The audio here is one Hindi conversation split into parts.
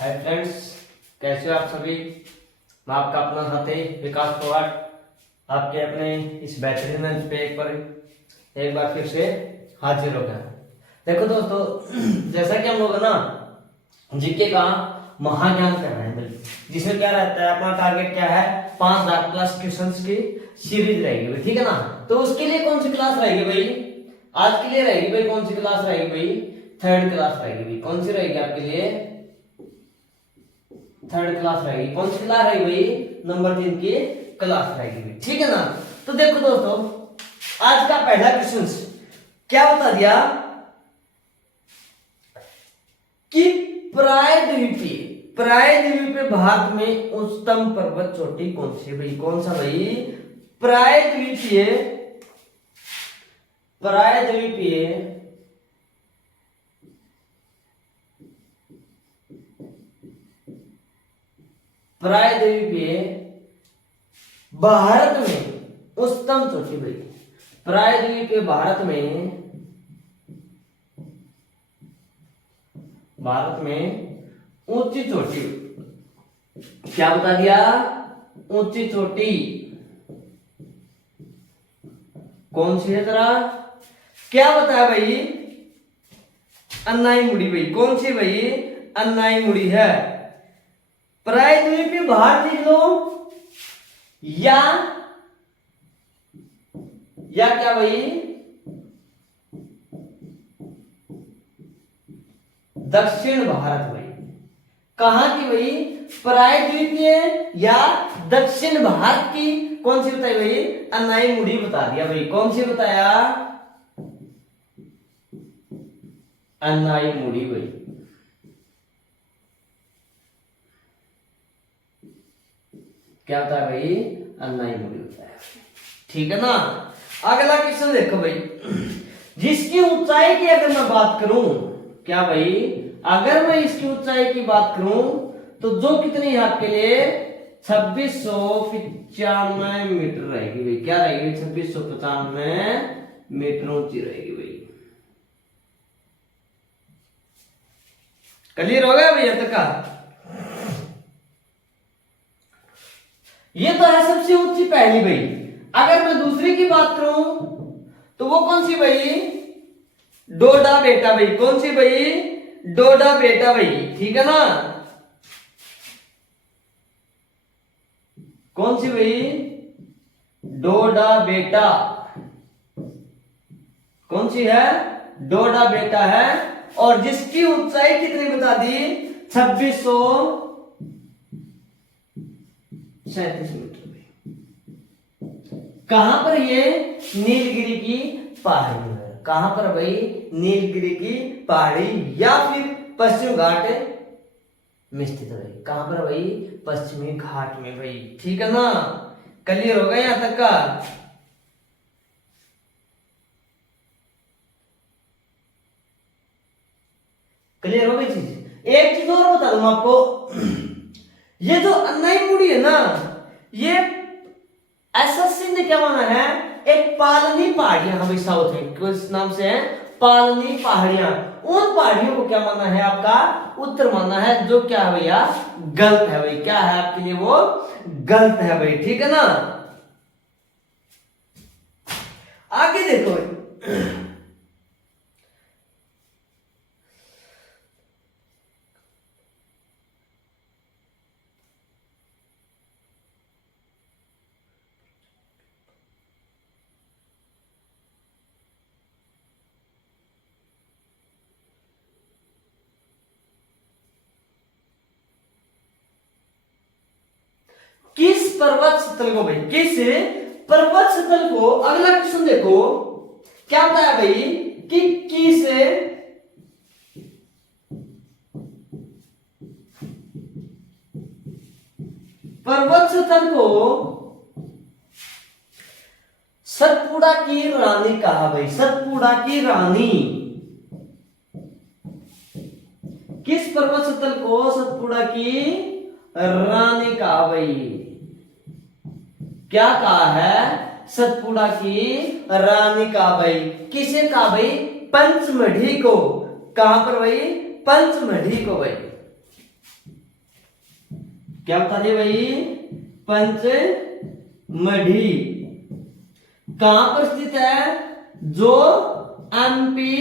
हाय फ्रेंड्स, कैसे हो आप सभी। मैं आपका अपना साथी विकास पवार आपके अपने इस बेहतरीन मंच पे एक बार फिर से हाजिर हो गया। देखो दोस्तों, जैसा कि हम लोग ना जीके का महाज्ञान कर रहे हैं भाई, जिसमें क्या रहता है, अपना टारगेट क्या है, 5,000 प्लस क्वेश्चंस की सीरीज रहेगी भाई, ठीक है ना। तो उसके लिए कौन सी क्लास रहेगी भाई, आज के लिए रहेगी भाई, कौन सी क्लास रहेगी भाई, थर्ड क्लास रहेगी भाई। कौन सी रहेगी आपके लिए, थर्ड क्लास रहेगी। कौन सी क्लास रहेगी भाई, नंबर 3 की क्लास रहेगी भाई, ठीक है ना। तो देखो दोस्तों, आज का पहला क्वेश्चन क्या बता दिया कि प्रायद्वीपीय भारत में उच्चतम पर्वत चोटी कौन सी भाई, कौन सा भाई, प्रायद्वीपीय प्रायद्वीपीय प्रायद्वीपीय भारत में उच्चतम चोटी भाई, प्रायद्वीपीय भारत में ऊंची चोटी क्या बता दिया, ऊंची चोटी कौन सी है, जरा क्या बताया भाई, अन्नाई मुड़ी भाई। कौन सी भाई, अन्नाई मुड़ी है। प्रायद्वीपीय भारत लिख लो या क्या भाई, दक्षिण भारत भाई। कहां की भाई, प्रायद्वीपीय या दक्षिण भारत की कौन सी बताई भाई, अन्नाई मुड़ी बता दिया भाई। कौन सी बताया, अन्नाई मुड़ी भाई। क्या बताया भाई, अन्नाई मुड़ी बताया, ठीक है ना। अगला क्वेश्चन देखो भाई, जिसकी ऊंचाई की अगर मैं बात करूं, क्या भाई, अगर मैं इसकी ऊंचाई की बात करूं तो जो कितनी है आपके लिए, 2695 मीटर रहेगी भाई। क्या रहेगी, 2695 मीटर ऊंची रहेगी भाई। क्लियर हो गया भैया तक का। ये तो है सबसे ऊंची पहली भाई। अगर मैं दूसरी की बात करूं तो वो कौन सी भाई, डोडा बेटा भाई। कौन सी भाई, डोडा बेटा भाई, ठीक है ना। कौन सी भाई, डोडा बेटा। कौन सी है, डोडा बेटा है। और जिसकी ऊंचाई कितनी बता दी, 2637 मीटर में। कहां पर ये, नीलगिरी की पहाड़ी में। कहां पर भाई, नीलगिरी की पहाड़ी या फिर पश्चिम घाट में स्थित है। कहां पर भाई, पश्चिमी घाट में भाई, ठीक है ना। क्लियर होगा यहां तक का। क्लियर हो गई चीज। एक चीज और बता दूं आपको, ये जो अन्नाई मुड़ी है ना, ये एसएससी ने क्या माना है, एक पालनी पहाड़ियां भाई, साउथ में किस नाम से है, पालनी पहाड़ियां। उन पहाड़ियों को क्या माना है आपका, उत्तर माना है, जो क्या है भैया, गलत है भाई। क्या है आपके लिए, वो गलत है भाई, ठीक है ना। आगे देखो भाई, किस पर्वत स्थल को भाई, किस पर्वत स्थल को, अगला क्वेश्चन देखो क्या बताया भाई, कि किस पर्वत स्थल को सतपुड़ा की रानी कहा भाई। सतपुड़ा की रानी, किस पर्वत स्थल को सतपुड़ा की रानी कहा भाई। क्या कहा है, सतपुड़ा की रानी कहा भाई। किसे कहा भाई, पंचमढ़ी को। कहां पर भाई, पंचमढ़ी को भाई। क्या बता दिया भाई? पंचमढ़ी कहां पर स्थित है? जो एमपी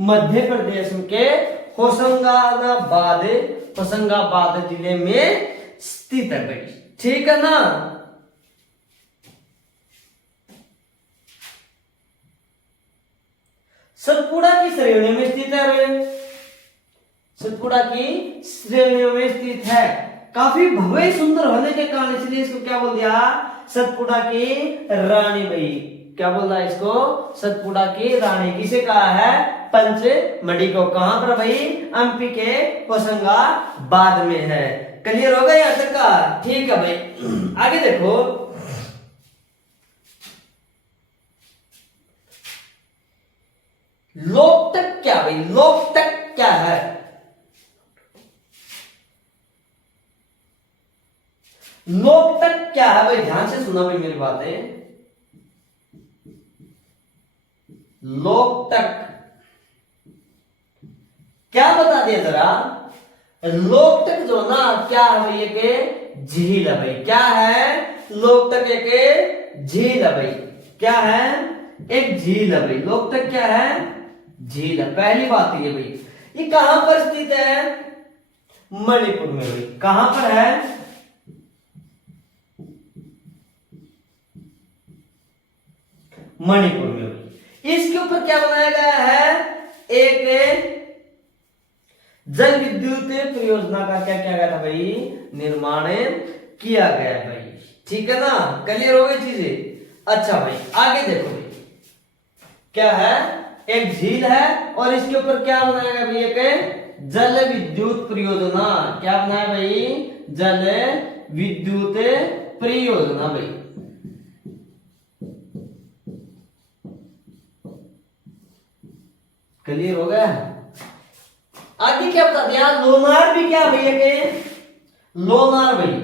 मध्य प्रदेश के होशंगाबाद जिले में स्थित है भाई। ठीक है ना? सतपुड़ा की श्रेणी में स्थित है। सतपुड़ा की श्रेणियों में स्थित है। काफी भव्य सुंदर होने के कारण इसलिए इसको क्या बोल दिया? सतपुड़ा की रानी भाई। क्या बोल रहा है इसको? सतपुड़ा की रानी। किसे कहा है? पंचमढ़ी को। कहां पर भाई? एमपी के होशंगाबाद में है। क्लियर हो गया यहाँ तक का? ठीक है भाई। आगे देखो, लोकटक क्या भाई? लोकटक क्या है? लोकटक क्या है भाई? ध्यान से सुना भाई मेरी बातें। लोकटक क्या बता दिया जरा? लोकटक जो ना क्या है भाई? एक झील है भाई। क्या है? लोकटक एक झील है भाई। क्या है? एक झील है भाई। लोकटक क्या है? झील है। पहली बात ये भाई। ये कहां पर स्थित है? मणिपुर में भाई। कहां पर है? मणिपुर में भाई। इसके ऊपर क्या बनाया गया है? एक जल विद्युत परियोजना का क्या किया गया था भाई? निर्माण किया गया है भाई। ठीक है ना? क्लियर हो गई चीजें? अच्छा भाई, आगे देखो भाई। क्या है? एक झील है और इसके ऊपर क्या बनाया गया भाई? एक जल विद्युत परियोजना। क्या बनाया भाई? जल विद्युत परियोजना भाई। क्लियर हो गया? आगे क्या बता दिया? लोनार भी क्या भैया के? लोनार भाई।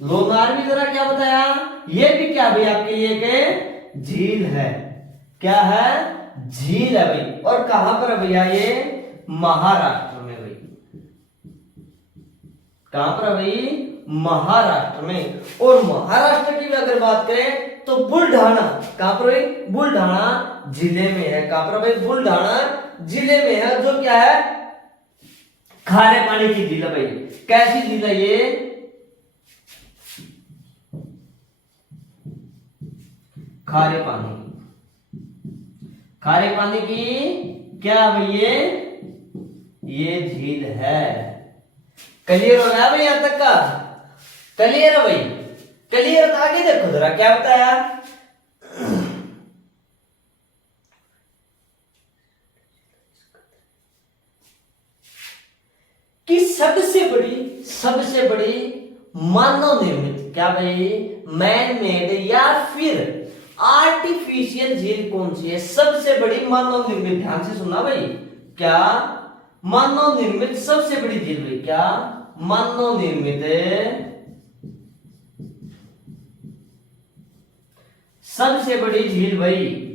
लोनार भी जरा क्या बताया? ये भी क्या भाई आपके लिए के झील है। क्या है? झील है भाई। और कहां पर है भैया? ये महाराष्ट्र में भाई। कहां पर है भाई? महाराष्ट्र में। और महाराष्ट्र की भी अगर बात करें तो बुलढाना। कहां पर भाई? बुलढाना जिले में है। कहां पर भाई? बुलढाना जिले में है। जो क्या है? खारे पानी की झील है भाई। कैसी झील है ये? खारे पानी। खारे पानी की क्या भाई? ये झील है। क्लियर हो गया भाई यहां तक का? क्लियर है भाई? क्लियर? आगे देखो जरा क्या बताया? कि सबसे बड़ी मानव निर्मित क्या भाई? मैन मेड या फिर आर्टिफिशियल झील कौन सी है? सबसे बड़ी मानव निर्मित। ध्यान से सुनना भाई। क्या? मानव निर्मित सबसे बड़ी झील भाई। क्या? मानव निर्मित सबसे बड़ी झील भाई।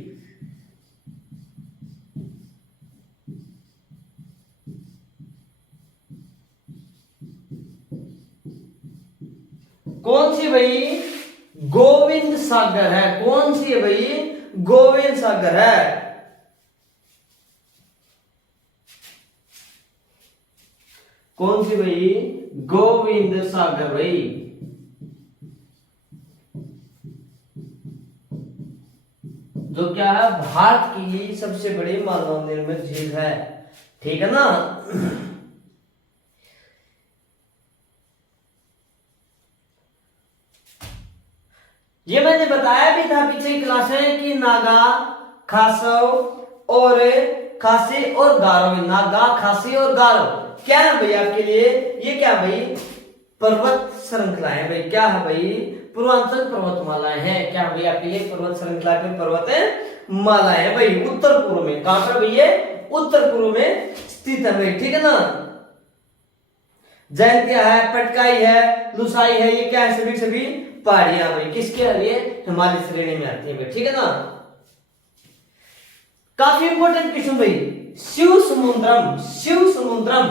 कौन सी भाई? गोविंद सागर है। कौन सी है भाई? गोविंद सागर है। कौन सी भाई? गोविंद सागर भाई। जो क्या है? भारत की ही सबसे बड़ी मानव निर्मित झील है। ठीक है ना? ये मैंने बताया भी था पीछे क्लास में कि नागा, खासव और खासी और गारो। नागा, खासी और गारो क्या है भाई आपके लिए? ये क्या भाई? पर्वत श्रृंखलाएं भाई। क्या है भाई? पूर्वांचल पर्वतमालाएं हैं। क्या भाई आपके लिए? पर्वत श्रृंखला पे पर्वत मालाएं भाई। उत्तर पूर्व में। कहां पर भैया? उत्तर पूर्व में स्थित है भाई। ठीक है ना? जयंतिया है, पटकाई है, लुसाई है। ये क्या है? सभी सभी पहाड़ियां भाई। किसके लिए? हिमालय श्रेणी में आती है भाई। ठीक है ना? काफी इंपॉर्टेंट क्वेश्चन भाई। शिव समुद्रम, शिव समुद्रम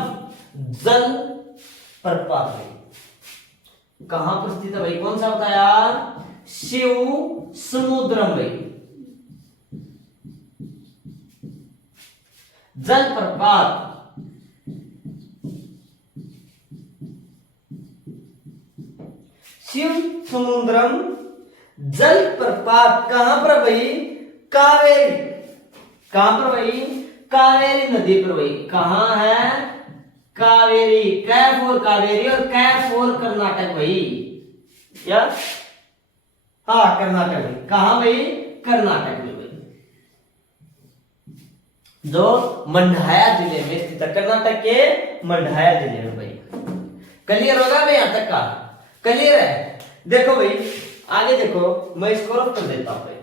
जल प्रपात भाई कहां पर स्थित है भाई? कौन सा बताया? शिव समुद्रम भाई जल प्रपात। शिव समुद्रम जल प्रपात कहां पर भाई? कावेरी। कहां पर भाई? कावेरी नदी पर भाई। कहां है? कावेरी। कै फॉर कावेरी और कै फॉर कर्नाटक भाई। क्या? हाँ कर्नाटक भाई। कहां भाई? कर्नाटक में भाई, जो मंडाया जिले में स्थित है। कर्नाटक के मंडाया जिले में भाई। क्लियर होगा भाई? यहां तक का क्लियर है? देखो भाई आगे देखो, मैं इसको रफ कर देता हूं भाई।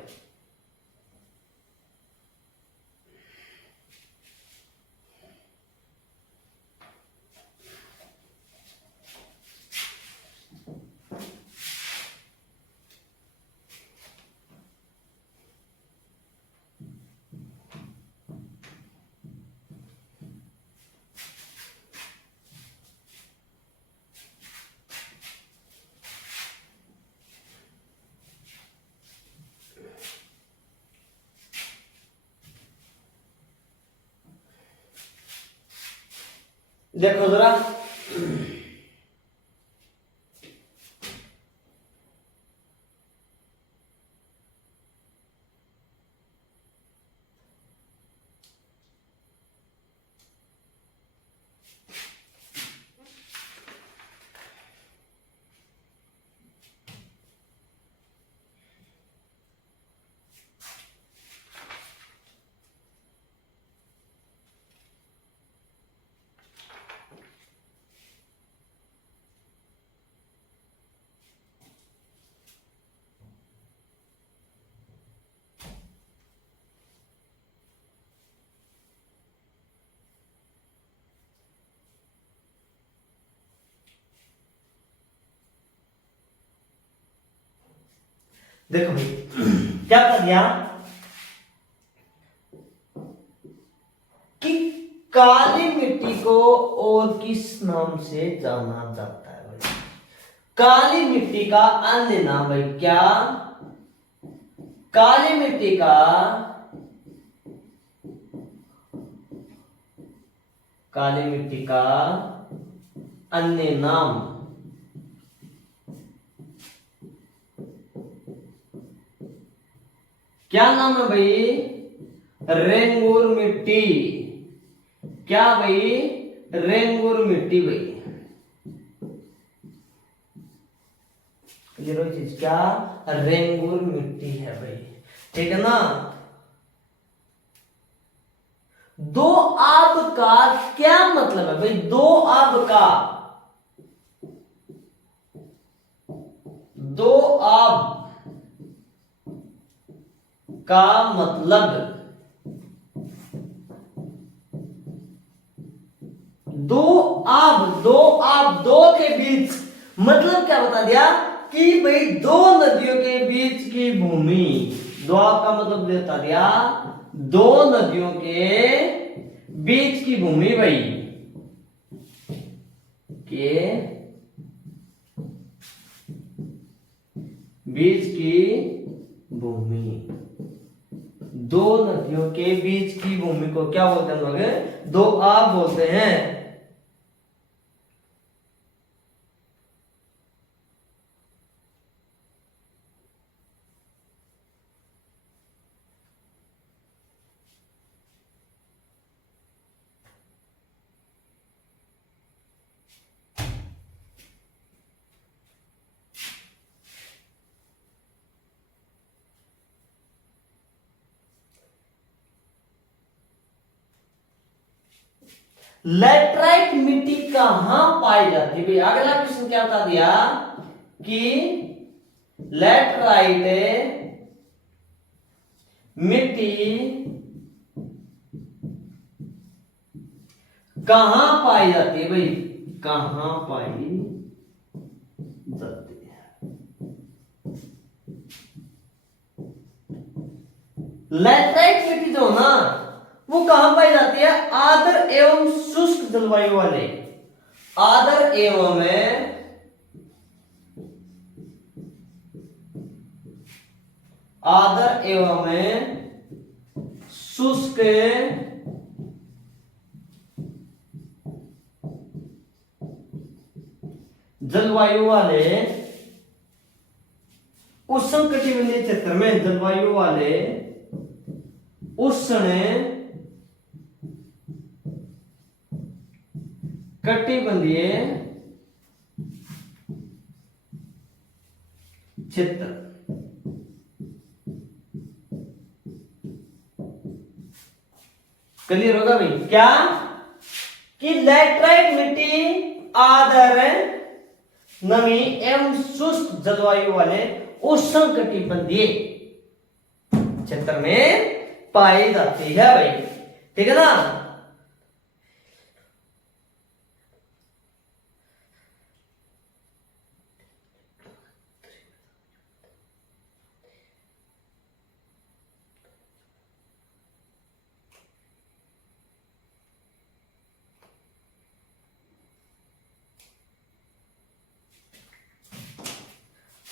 देखो जरा, देखो भाई क्या कर दिया कि काली मिट्टी को और किस नाम से जाना जाता है भाई? काली मिट्टी का अन्य नाम भाई क्या? काली मिट्टी का अन्य नाम क्या नाम है भाई? रेंगुर मिट्टी। क्या भाई? रेंगुर मिट्टी भाई। क्लियर हो चीज? क्या? रेंगुर मिट्टी है भाई। ठीक है ना? दो आब का क्या मतलब है भाई? दो आब का, दो आब का मतलब दो के बीच मतलब क्या बता दिया कि भाई दो नदियों के बीच की भूमि। दो आब का मतलब बता दिया दो नदियों के बीच की भूमि भाई के बीच की भूमि। दो नदियों के बीच की भूमि को क्या बोलते हैं लोग? दो आब बोलते हैं। लैटराइट मिट्टी कहां पाई जाती है भाई? अगला क्वेश्चन क्या बता दिया कि लैटराइट मिट्टी कहां पाई जाती है भाई? कहां पाई जाती है? लैटराइट मिट्टी जो ना वो कहां पाई जाती है? आर्द्र एवं शुष्क जलवायु वाले, आर्द्र एवं आर्द्र एवं शुष्क जलवायु वाले उष्णकटिबंधीय क्षेत्र में, जलवायु वाले उष्ण कटिबंधीय क्षेत्र, क्लियर होगा भाई? क्या कि लैटराइट मिट्टी आर्द्र नमी एवं शुष्क जलवायु वाले उष्णकटिबंधीय क्षेत्र में पाई जाती है भाई, ठीक है ना?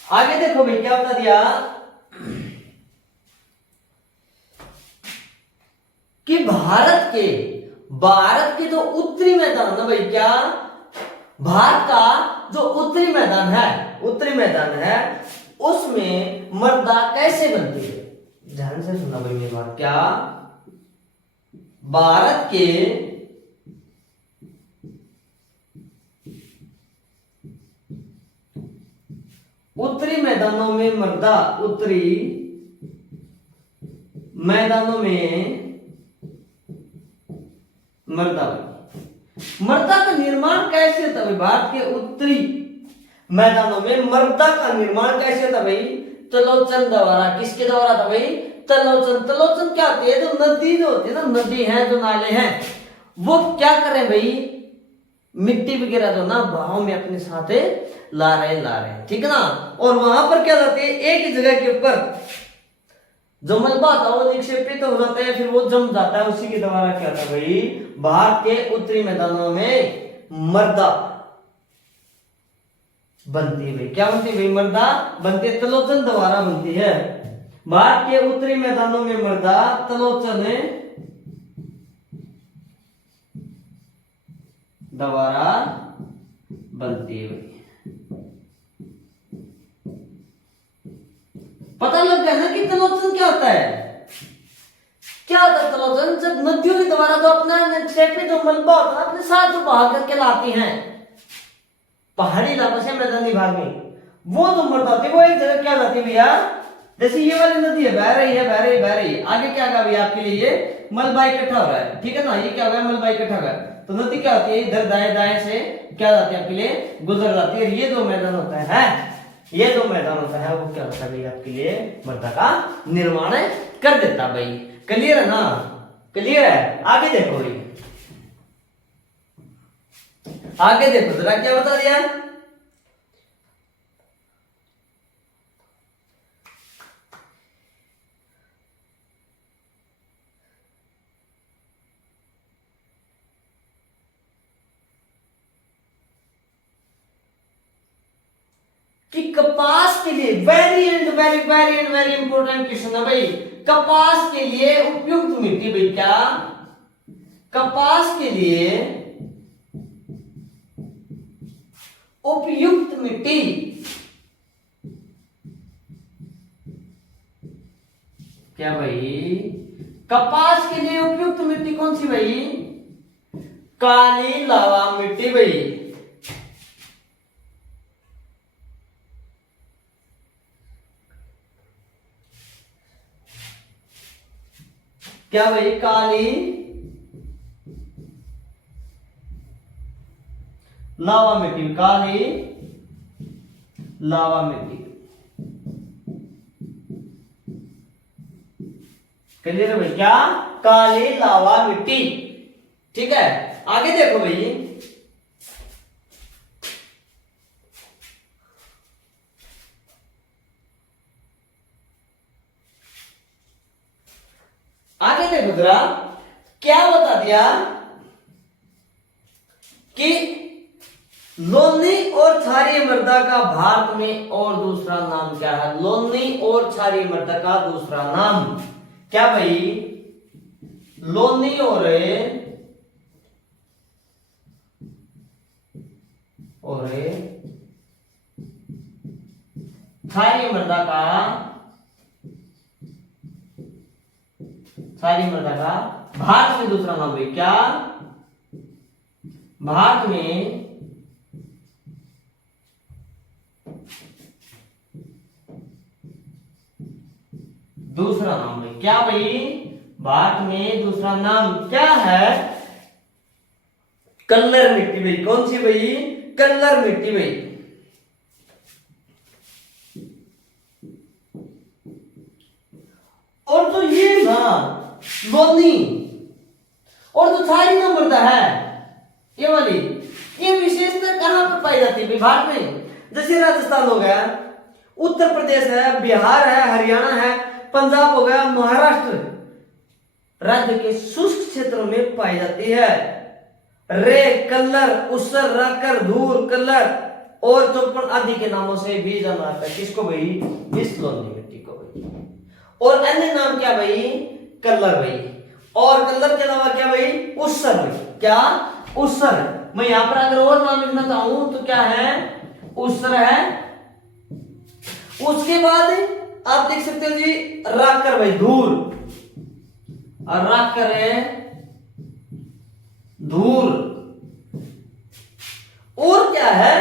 आगे देखो भाई क्या बता दिया कि भारत के जो उत्तरी मैदान है भाई, क्या भारत का जो उत्तरी मैदान है उसमें मृदा कैसे बनती है? ध्यान से सुनना भाई मेरी बात। क्या भारत के उत्तरी मैदानों में मृदा, उत्तरी मैदानों में मृदा का निर्माण कैसे होता है? भारत के उत्तरी मैदानों में मृदा का निर्माण कैसे होता है भाई? तलोचन द्वारा। किसके द्वारा था भाई? तलोचन क्या होती है? जो नदी जो होती है ना, नदी है, जो नाले हैं, वो क्या करें भाई? मिट्टी वगैरह जो ना बहाव में अपने साथ ला रहे, ठीक है ना? और वहां पर क्या जाती है, एक ही जगह के ऊपर जो मलबा था वो निक्षेपित हो जाता है, फिर वो जम जाता है, उसी के द्वारा क्या था भाई? भारत के उत्तरी मैदानों में मृदा बनती है भाई। क्या बनती है भाई? मृदा बनती है, तलोचन द्वारा बनती है। भारत के उत्तरी मैदानों में मृदा तलोचन द्वारा बनती है भाई। पता लग गया ना कि तलोचन क्या होता है? क्या होता है तलोचन? जब नदियों के द्वारा जो अपना निक्षेपित जो मलबा होता है अपने साथ जो बहा करके लाती हैं पहाड़ी इलाकों से मैदानी भाग में, वो जो मृदा होती है वो एक जगह क्या जाती है भैया? जैसे ये वाली नदी है, बह रही है, आगे क्या होगा भैया? आपके लिए ये मलबा इकट्ठा हो रहा है, ठीक है ना? ये क्या होगा? मलबा इकट्ठा होगा, तो नदी क्या होती है? इधर दाएं से क्या जाती है? आपके लिए गुजर जाती है। ये जो मैदान होता है, ये जो मैदान होता है वो क्या होता है भाई? आपके लिए मृदा का निर्माण कर देता भाई। क्लियर है ना? क्लियर है? आगे देखो भाई, आगे देखो जरा क्या बता दिया। कि कपास के लिए वेरी इंपॉर्टेंट क्वेश्चन है भाई। कपास के लिए उपयुक्त मिट्टी भाई, क्या कपास के लिए उपयुक्त मिट्टी क्या भाई? कपास के लिए उपयुक्त मिट्टी कौन सी भाई? काली लावा मिट्टी भाई। क्या भाई? काली लावा मिट्टी, काली लावा मिट्टी। क्लियर है भाई? क्या? काली लावा मिट्टी, ठीक है? आगे देखो भाई, आगे देखो जरा। क्या बता दिया कि लोनी और क्षारीय मृदा का भारत में और दूसरा नाम क्या है? लोनी और क्षारीय मृदा का दूसरा नाम क्या भाई? लोनी और क्षारीय मृदा का भारत में दूसरा नाम भाई क्या? भारत में दूसरा नाम है क्या भाई? भारत में दूसरा नाम क्या है? कल्लर मिट्टी भाई। कौन सी भाई? कल्लर मिट्टी भाई। और तो ये ना लोनी और जो क्षारीय मृदा है ये वाली, ये विशेषता कहां पर पाई जाती है भाई? भारत में। जैसे राजस्थान हो गया, उत्तर प्रदेश है, बिहार है, हरियाणा है, पंजाब हो गया, महाराष्ट्र राज्य के शुष्क क्षेत्रों में पाई जाती है। रे, कल्लर, उसर, राकर, धूर, कल्लर और चौपन आदि के नामों से भी जाना जाता है। किसको भाई? इस लोनी मिट्टी को भाई। और अन्य नाम क्या भाई? कल्लर भाई। और कल्लर के अलावा क्या भाई? उसर भाई। क्या? उसर। मैं यहां पर अगर और नाम लिखना चाहूं तो क्या है? उसर है। उसके बाद आप देख सकते हो जी राकर भाई, धूर। और राकर है धूर। और क्या है?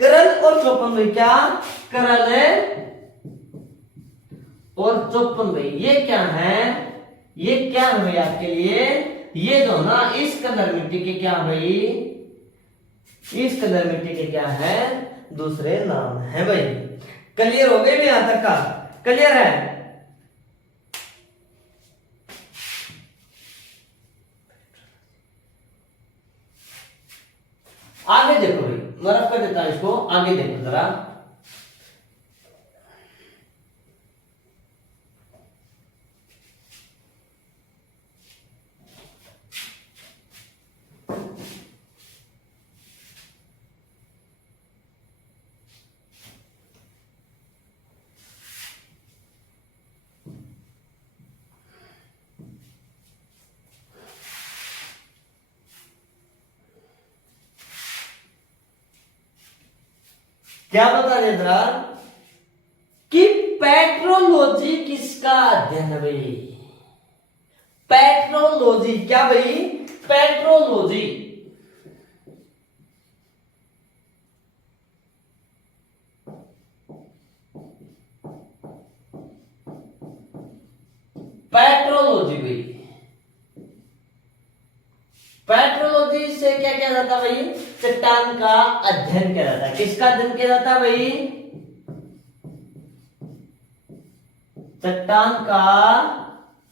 करल और चौपन भाई। क्या? करल है और चौपन भाई। ये क्या है? ये क्या है भाई आपके लिए? ये जो ना इस कलर मिट्टी के क्या भाई? इस कलर मिट्टी के क्या है? दूसरे नाम है भाई। क्लियर हो गए भी? यहां तक का क्लियर है? आगे देखो भाई, मैं रफ कर देता हूं इसको। आगे देखो जरा। क्या बता दे जरा कि पेट्रोलॉजी किसका अध्ययन है भाई? पेट्रोलॉजी। क्या भाई? पेट्रोलॉजी। पेट्रोलॉजी भाई। पेट्रोलॉजी से क्या किया जाता है भाई? चट्टान का अध्ययन किया जाता है। किसका अध्ययन किया जाता है भाई? चट्टान का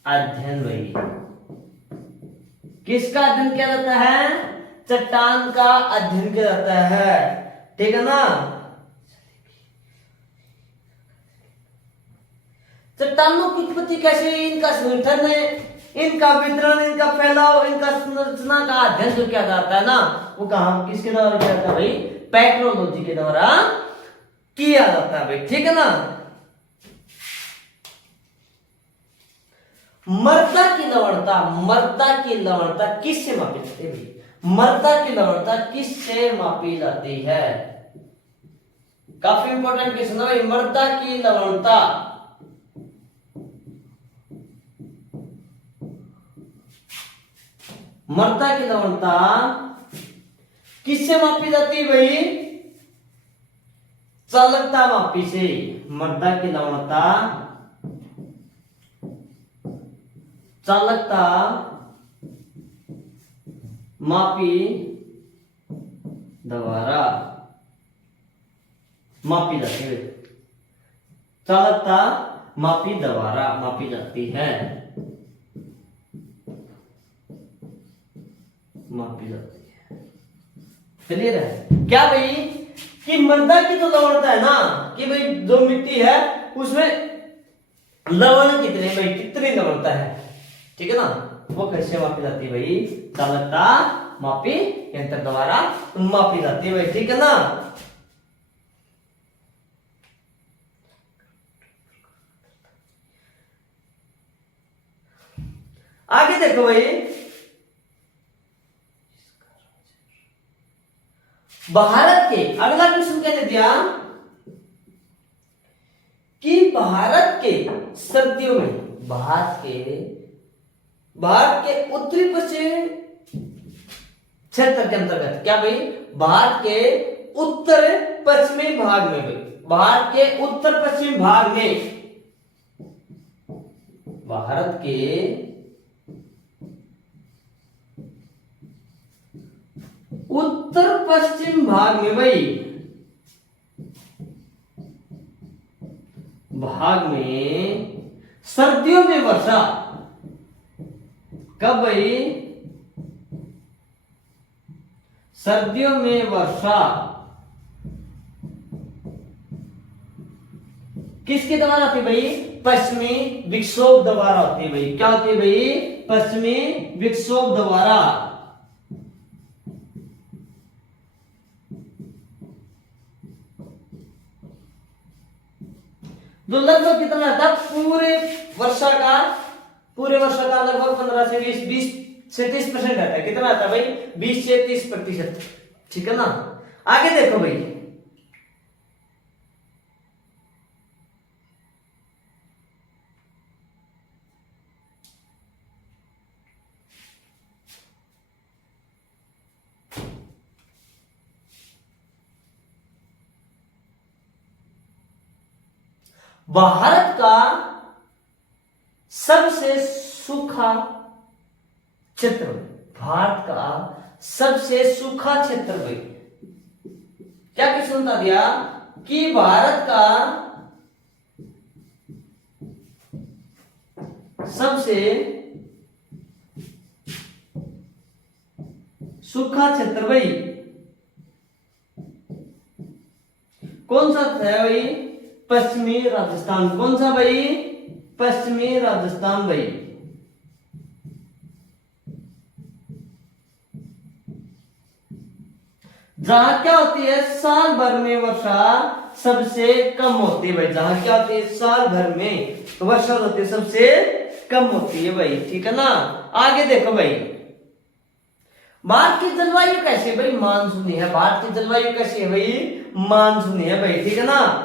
अध्ययन भाई। किसका अध्ययन किया जाता है? चट्टान का अध्ययन किया जाता है। ठीक है ना? चट्टानों की उत्पत्ति कैसे, इनका संगठन है, इनका वितरण, इनका फैलाव, इनका संरचना का अध्ययन जो किया जाता है ना, वो कहां किसके द्वारा किया जाता है भाई? पेट्रोलॉजी के द्वारा किया जाता है भाई। ठीक है ना? मृदा की लवणता। मृदा की लवणता किससे मापी जाती है भाई? मृदा की लवणता किससे मापी जाती है? काफी इंपॉर्टेंट क्वेश्चन है भाई। मृदा की लवणता मृदा की लवणता किससे मापी जाती है भाई? चालकता मापी से। मृदा की लवणता चालकता मापी द्वारा मापी जाती है। चालकता मापी द्वारा मापी जाती है। मापी जाती है। क्लियर है? क्या भाई कि मृदा की जो लवणता है ना, कि भाई जो मिट्टी है उसमें लवण कितने भाई, कितनी लवणता है, ठीक है ना। वो कैसे मापी जाती है भाई, चालकता मापी यंत्र द्वारा मापी जाती है भाई, ठीक है ना। आगे देखो भाई, भारत के, अगला क्वेश्चन क्या दे दिया कि भारत के सर्दियों में, भारत के उत्तरी पश्चिमी क्षेत्र के अंतर्गत, क्या भाई, भारत के उत्तर पश्चिमी भाग में भाई, भारत के उत्तर पश्चिमी भाग में, भारत के उत्तर पश्चिम भाग में भाई, सर्दियों में वर्षा, कब भाई, सर्दियों में वर्षा किसके द्वारा होती है भाई, पश्चिमी विक्षोभ द्वारा होती है भाई। क्या होती है भाई, पश्चिमी विक्षोभ द्वारा। जो लगभग कितना रहता है, पूरे वर्षा का लगभग 15 से 20 से 30% रहता है। कितना रहता है भाई, 20 से 30%, ठीक है ना। आगे देखो भाई, भारत का सबसे सूखा क्षेत्र, भारत का सबसे सूखा क्षेत्र भाई, क्या क्वेश्चन बता दिया कि भारत का सबसे सूखा क्षेत्र भाई कौन सा है भाई, पश्चिमी राजस्थान। कौन सा भाई, पश्चिमी राजस्थान भाई। जहां क्या होती है, साल भर में वर्षा सबसे कम होती है भाई, जहां क्या होती है, साल भर में वर्षा होती है सबसे कम होती है भाई, ठीक है ना। आगे देखो भाई, भारत की जलवायु कैसी है भाई, मानसूनी है। भारत की जलवायु कैसी है भाई, मानसूनी है भाई, ठीक है ना।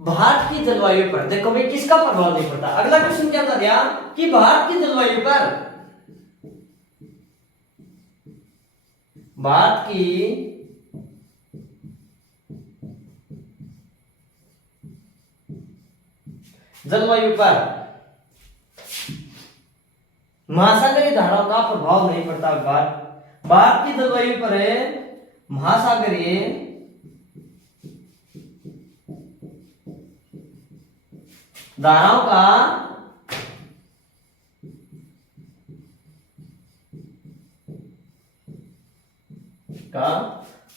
भारत की जलवायु पर देखो भाई किसका प्रभाव नहीं पड़ता। अगला क्वेश्चन क्या था दिया कि भारत की जलवायु पर, भारत की जलवायु पर महासागरीय धाराओं का प्रभाव नहीं पड़ता। भारत की जलवायु पर महासागरीय धाराओं का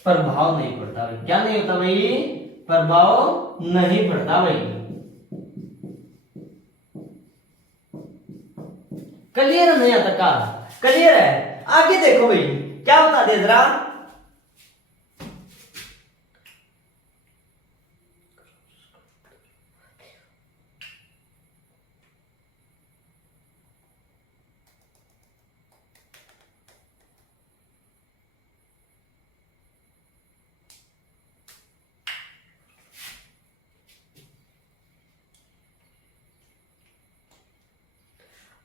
प्रभाव नहीं पड़ता भाई। क्या नहीं होता भाई, प्रभाव नहीं पड़ता भाई। क्लियर नहीं आता का, क्लियर है। आगे देखो भाई क्या बता दे जरा,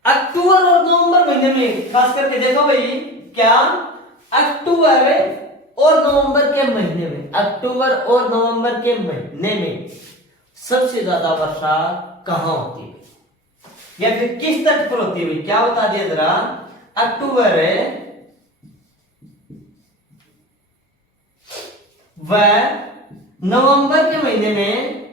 अक्टूबर और नवंबर महीने में खास करके देखो भाई, क्या अक्टूबर और नवंबर के महीने में, अक्टूबर और नवंबर के महीने में सबसे ज्यादा वर्षा कहां होती है या फिर किस तट पर होती है, क्या बता दिया जरा। अक्टूबर व नवंबर के महीने में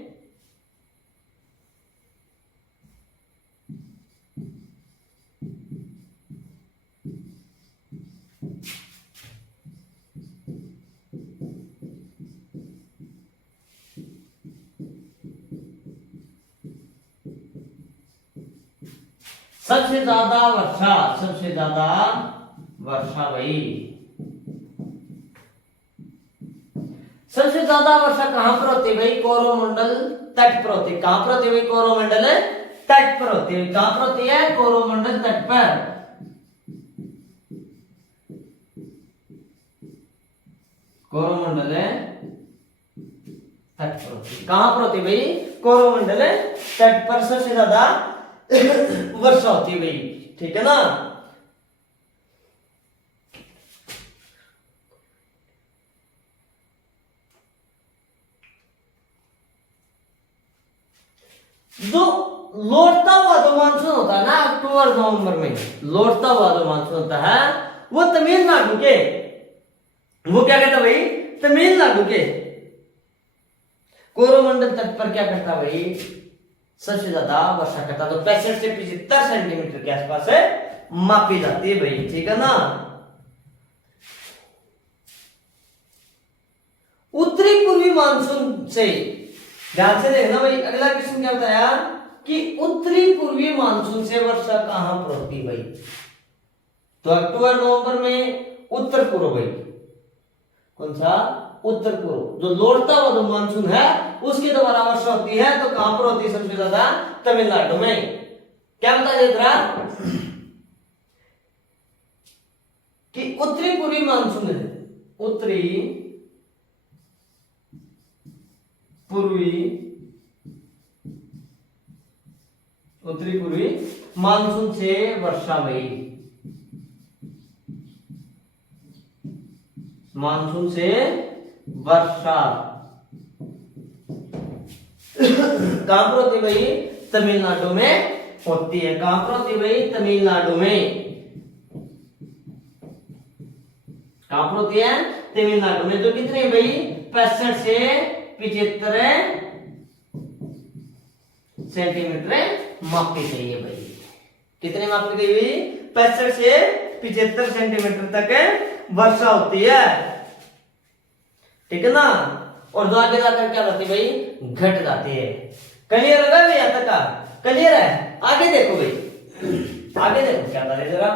सबसे ज्यादा वर्षा, सबसे ज्यादा वर्षा भाई, सबसे ज्यादा वर्षा कहां पर होती है भाई? कोरोमंडल तट पर होती है। कहां पर होती है भाई? कोरोमंडल तट पर होती है। कहां पर होती है? कोरोमंडल तट पर। कोरोमंडल तट पर होती है। कहां पर होती है भाई? कोरोमंडल तट पर सबसे ज्यादा वर्षा होती है भाई, ठीक है ना। जो लौटता हुआ जो मानसून होता है ना अक्टूबर नवंबर में, लौटता हुआ जो मानसून होता है वो तमिलनाडु के, वो क्या कहता भाई? तमिलनाडु के कोरोमंडल तट पर क्या करता भाई? सबसे ज्यादा वर्षा करता, तो 65 से 75 सेंटीमीटर के आसपास है मापी जाती है भाई, ठीक है ना। उत्तरी पूर्वी मानसून से, ध्यान से देखना भाई, अगला क्वेश्चन क्या बताया कि उत्तरी पूर्वी मानसून से वर्षा कहां पर होती है भाई? तो अक्टूबर नवंबर में उत्तर पूर्व भाई, कौन सा? उत्तर पूर्व। जो लौटता हुआ जो मानसून है उसके द्वारा वर्षा होती है, तो कहां पर होती है सबसे ज्यादा? तमिलनाडु में। क्या बता दिया जरा कि उत्तरी पूर्वी मानसून है, उत्तरी पूर्वी, उत्तरी पूर्वी मानसून से वर्षा भाई, मानसून से वर्षा कहां पर होती है भाई? तमिलनाडु में होती है। कहां पर होती है भाई? तमिलनाडु में। कहां पर होती है? तमिलनाडु में। जो कितने भाई? 65 से 75 सेंटीमीटर मापी चाहिए भाई। कितने मापी गई भाई? 65 से 75 सेंटीमीटर तक वर्षा होती है, ठीक है ना। और जो आगे जाकर क्या होती है भाई? घट जाती है। क्लियर होगा भाई? यहाँ तक का क्लियर है? आगे देखो भाई, आगे देखो क्या बता रहे जरा।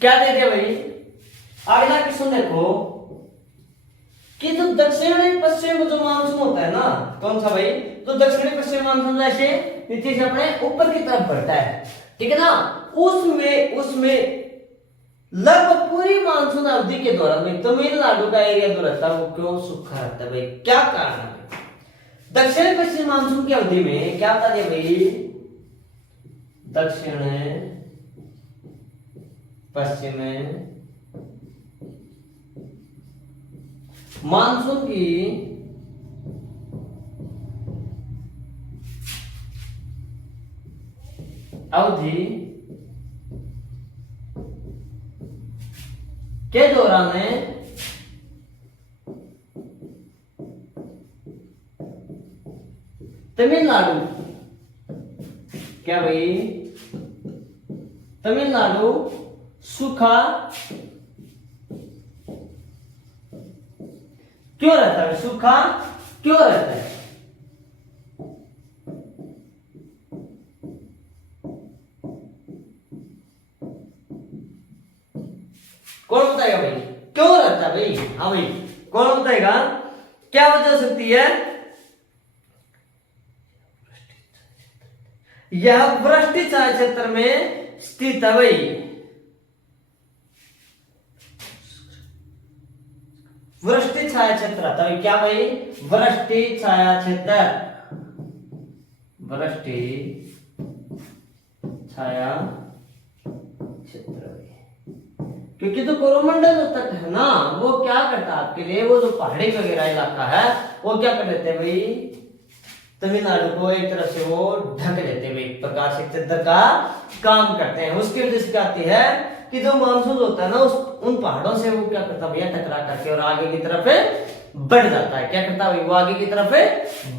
क्या दे दिया भाई? अगला क्वेश्चन देखो कि जो दक्षिणी पश्चिम जो मानसून होता है ना, कौन सा भाई? तो दक्षिणी पश्चिम मानसून जैसे नीचे से अपने ऊपर की तरफ बढ़ता है, ठीक है ना। उसमें उसमें लगभग पूरी मानसून अवधि के दौरान में तमिलनाडु का एरिया जो रहता है वो क्यों सूखा रहता है भाई? क्या कारण है? दक्षिण पश्चिम मानसून की अवधि में क्या बता दिया भाई? दक्षिण पश्चिम मानसून की अवधि के दौरान तमिलनाडु, क्या भाई? तमिलनाडु सूखा क्यों रहता है? सूखा क्यों रहता है? कौन बताएगा भाई क्यों रहता है भाई? हाँ भाई कौन बताएगा क्या वजह हो सकती है? यह वृष्टि छाया क्षेत्र में स्थित है भाई। वृष्टि छाया क्षेत्र आता है क्या भाई? वृष्टि छाया क्षेत्र, वृष्टि छाया क्षेत्र। क्योंकि तो कोरोमंडल जो तट है ना वो क्या करता है आपके लिए, वो जो पहाड़ी वगैरह इलाका है वो क्या कर लेते हैं भाई, तमिलनाडु को एक तरह से वो ढक लेते हैं, एक प्रकार से चद्दर का काम करते हैं। उसकी वजह से क्या आती है कि जो मानसून होता है ना उस उन पहाड़ों से वो क्या करता है भैया, टकरा करके और आगे की तरफ बढ़ जाता है। क्या करता है भाई, वो आगे की तरफ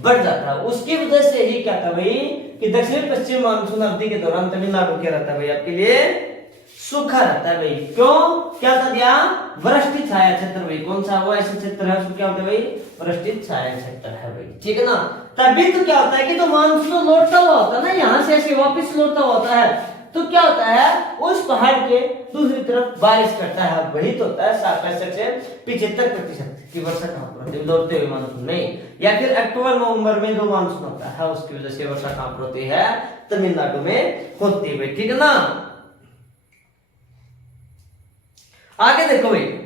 बढ़ जाता है। उसकी वजह से ही क्या था भाई कि दक्षिण पश्चिम मानसून अवधि के दौरान तमिलनाडु क्या रहता है भाई आपके लिए, सूखा रहता है भाई। क्यों, क्या था दिया, वृष्टि छाया क्षेत्र भाई। कौन सा वो ऐसा क्षेत्र है उसको क्या होता है भाई, वृष्टि छाया क्षेत्र है भाई, ठीक है ना। तभी तो क्या होता है कि तो मानसून लौटता हुआ होता है ना, यहाँ से ऐसे वापस लौटता होता है, तो क्या होता है उस पहाड़ के दूसरी तरफ बारिश करता है। वही तो होता है 65 से 75% की वर्षा कहाँ पर होती है, लौटते हुए मानसून में, या फिर अक्टूबर नवंबर में जो मानसून होता है उसकी वजह से वर्षा कहाँ पर होती है, तमिलनाडु में होती है, ठीक है ना। आगे देखो भाई,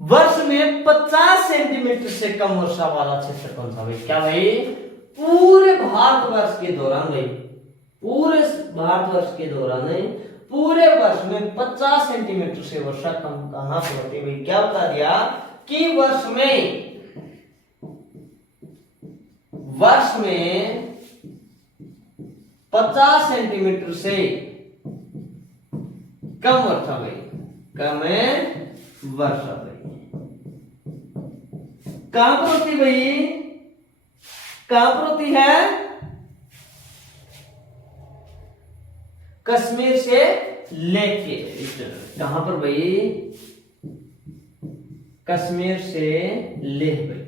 वर्ष में 50 सेंटीमीटर से कम वर्षा वाला क्षेत्र कौन सा भाई, क्या भाई, पूरे भारतवर्ष के दौरान भाई, पूरे भारतवर्ष के दौरान पूरे वर्ष में 50 सेंटीमीटर से वर्षा कम कहां पर होती है भाई, क्या बता दिया कि वर्ष में 50 सेंटीमीटर से कम वर्षा भाई, कम वर्षा भाई कहां पर होती भाई, कहां पर होती है, कश्मीर से लेके, कहां पर भाई, कश्मीर से लेह भाई।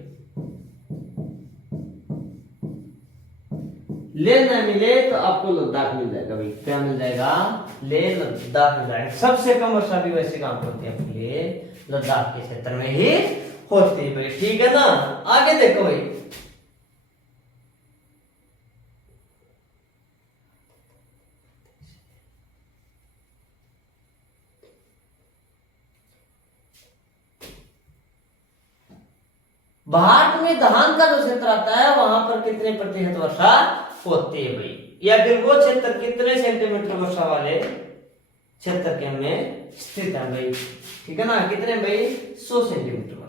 लेह न मिले तो आपको लद्दाख मिल जाएगा भाई, क्या मिल जाएगा, लेह लद्दाख मिल जाएगा। सबसे कम वर्षा भी वैसे कहां पर होती है आपके लिए, लद्दाख के क्षेत्र में ही होती है भाई, ठीक है ना। आगे देखो भाई, भारत में धान का जो क्षेत्र आता है वहां पर कितने प्रतिशत वर्षा होती है भाई, या फिर वो क्षेत्र कितने सेंटीमीटर वर्षा वाले क्षेत्र के में स्थित है भाई, ठीक है ना। कितने भाई, 100 सेंटीमीटर वाले,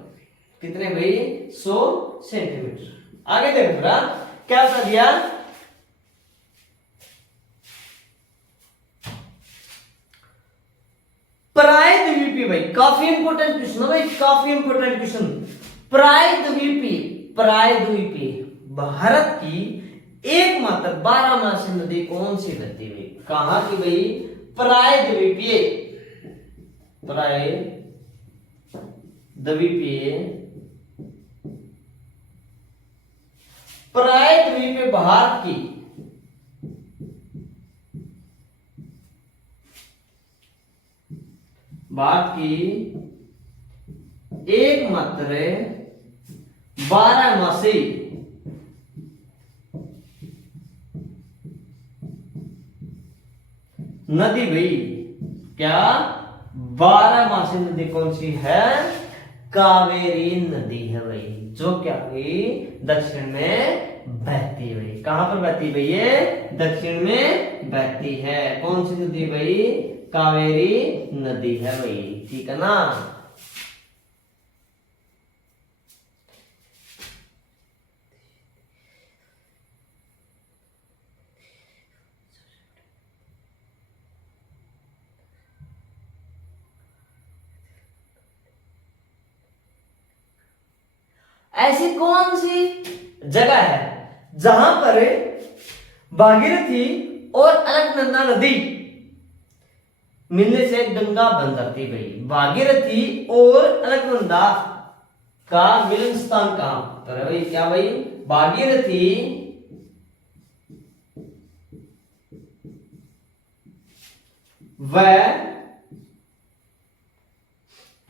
कितने भाई, 100 सेंटीमीटर। आगे देखो थोड़ा क्या बता दिया, प्रायद्वीपीय भाई, काफी इंपोर्टेंट क्वेश्चन भाई, काफी इंपोर्टेंट क्वेश्चन। प्रायद्वीपीय भारत की एकमात्र 12 नदी कौन सी बहती है, कहां की भाई, प्रायद्वीपीय भारत की एकमात्र 12 मासी नदी भाई, क्या 12 मासी नदी कौन सी है, कावेरी नदी है भाई, जो क्या भाई दक्षिण में बहती है भाई। कहां पर बहती भाई, ये दक्षिण में बहती है। कौन सी नदी भाई, कावेरी नदी है भाई, ठीक है ना। ऐसी कौन सी जगह है जहां पर भागीरथी और अलकनंदा नदी मिलने से गंगा बन जाती भाई। भागीरथी और अलकनंदा का मिलन स्थान कहां पर है भाई? क्या भाई? भागीरथी व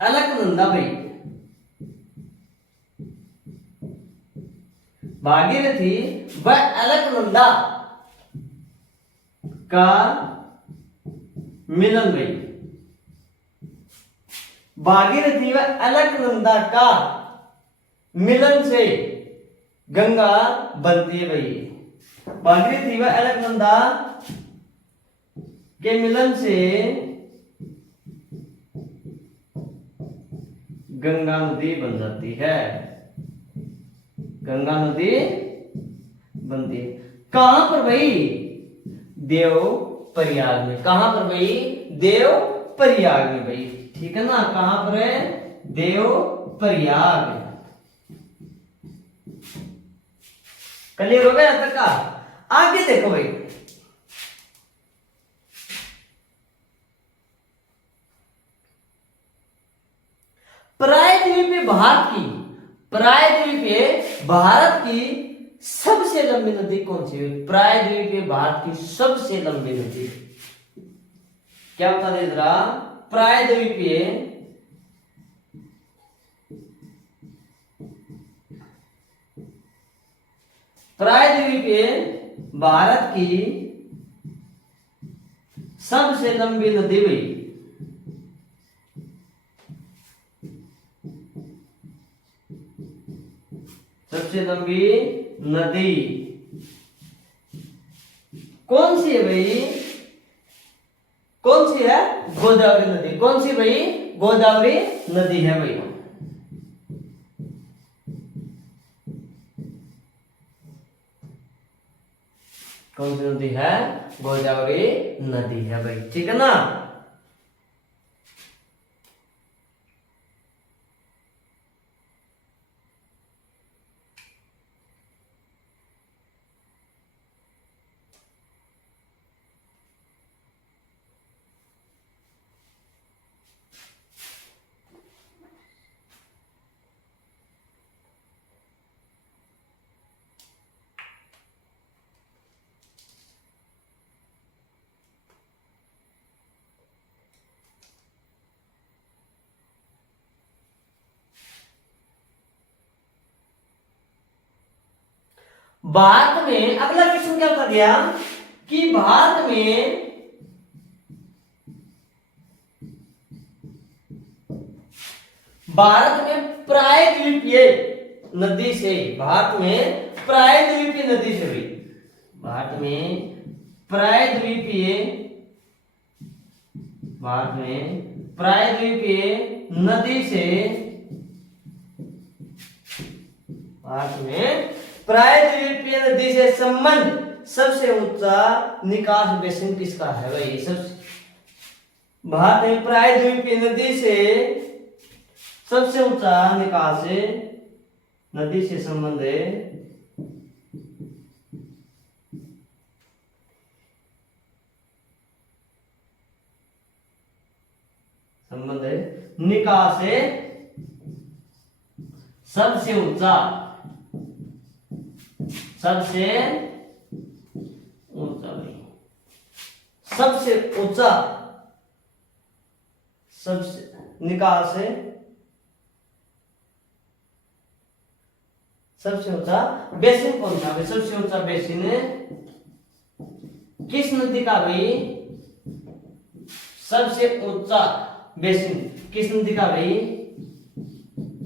अलकनंदा भाई, भागीरथी व अलकनंदा का मिलन भाई। भागीरथी व अलकनंदा का मिलन से गंगा बनती है भाई। भागीरथी व अलकनंदा के मिलन से गंगा नदी बन जाती है। गंगा नदी बनती है कहां पर भाई? देव प्रयाग में। कहां पर भाई? देव प्रयाग में भाई। ठीक है ना? कहां पर है? देव प्रयाग। क्लियर हो गया अब तक का? आगे देखो भाई, प्रायद्वीपीय भारत की सबसे लंबी नदी कौन सी है? प्रायद्वीपीय भारत की सबसे लंबी नदी क्या बता दे जरा? प्रायद्वीपीय भारत की सबसे लंबी नदी भाई। सबसे लंबी नदी कौन सी है भाई? कौन सी है? गोदावरी नदी। कौन सी भाई? गोदावरी नदी है भाई। कौन सी नदी है? गोदावरी नदी है भाई। ठीक है ना? भारत में अगला क्वेश्चन क्या बता दिया कि भारत में प्रायद्वीपीय नदी से, भारत में प्रायद्वीपीय नदी से भी, भारत में प्रायद्वीपीय नदी से, भारत में प्रायद्वीपीय नदी से संबंध सबसे ऊंचा निकास बेसिन किसका है भाई? भारत में प्रायद्वीपीय नदी से सबसे ऊंचा निकास नदी से संबंध निकास सबसे ऊंचा निकास सबसे ऊंचा बेसिन कौन सा? सबसे ऊंचा बेसिन किस नदी का भाई? सबसे ऊंचा बेसिन किस नदी का भाई?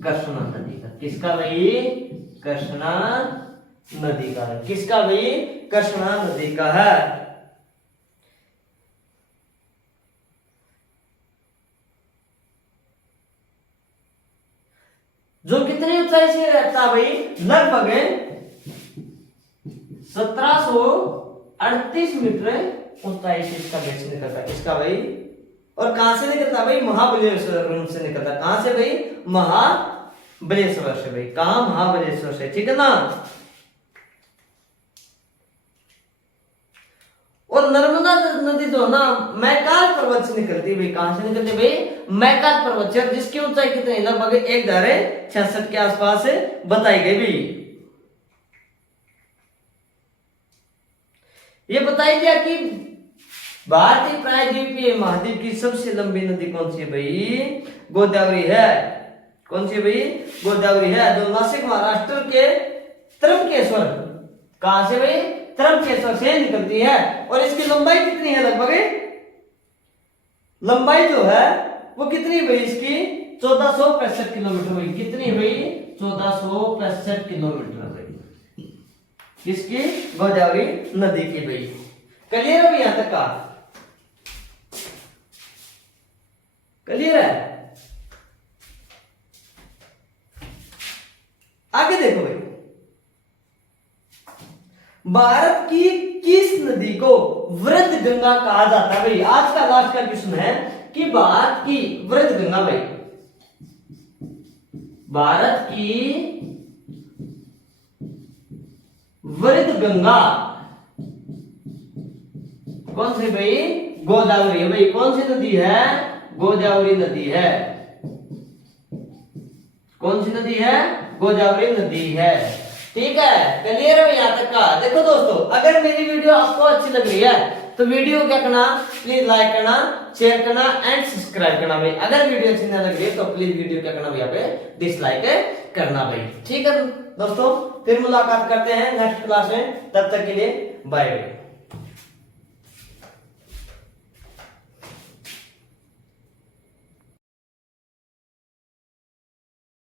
कृष्णा नदी का। किसका भाई? कृष्णा नदी का। किसका भाई? कृष्णा नदी का है। जो कितनी ऊंचाई से रहता भाई? लगभग 1738 मीटर ऊंचाई से इसका बेसिन निकलता है। इसका भाई और कहां से निकलता भाई? महाबलेश्वर से निकलता। कहां से भाई? महाबलेश्वर से भाई। कहां? महाबलेश्वर से। ठीक है ना? और नर्मदा नदी जो ना मैकाल पर्वत से निकलती है भाई। कहां से निकलती है भाई? मैकाल पर्वत से। जिसकी ऊंचाई कितनी है? लगभग 1,66 के आसपास बताई गई भाई। ये बताई गया कि भारतीय प्रायद्वीपीय महाद्वीप की सबसे लंबी नदी कौन सी है भाई? गोदावरी है। कौन सी है भाई? गोदावरी है, जो नासिक महाराष्ट्र के त्र्यंबकेश्वर, कहां से भाई? त्र्यंबकेश्वर से निकलती है। और इसकी लंबाई कितनी है? लगभग लंबाई जो है वो कितनी भाई इसकी? 1465 किलोमीटर भाई। कितनी भाई? 1465 किलोमीटर भाई किसकी? गोदावरी नदी की भाई। क्लियर है यहां तक का? क्लियर है? आगे देखो भाई, भारत की किस नदी को वृद्ध गंगा कहा जाता है भाई? आज का लास्ट का क्वेश्चन है कि भारत की वृद्ध गंगा भाई, भारत की वृद्ध गंगा कौन सी भाई? गोदावरी है भाई। कौन सी नदी है? गोदावरी नदी है। कौन सी नदी है? गोदावरी नदी है। ठीक है, क्लियर है यहां तक का? देखो दोस्तों, अगर मेरी वीडियो आपको अच्छी लग रही है तो वीडियो क्या करना? प्लीज लाइक करना, शेयर करना एंड सब्सक्राइब करना भाई। अगर वीडियो अच्छी ना लग रही है तो प्लीज वीडियो क्या करना भैया पे? डिसलाइक करना भाई। ठीक है दोस्तों, फिर मुलाकात करते हैं नेक्स्ट क्लास में। तब तक के लिए बाय बाय।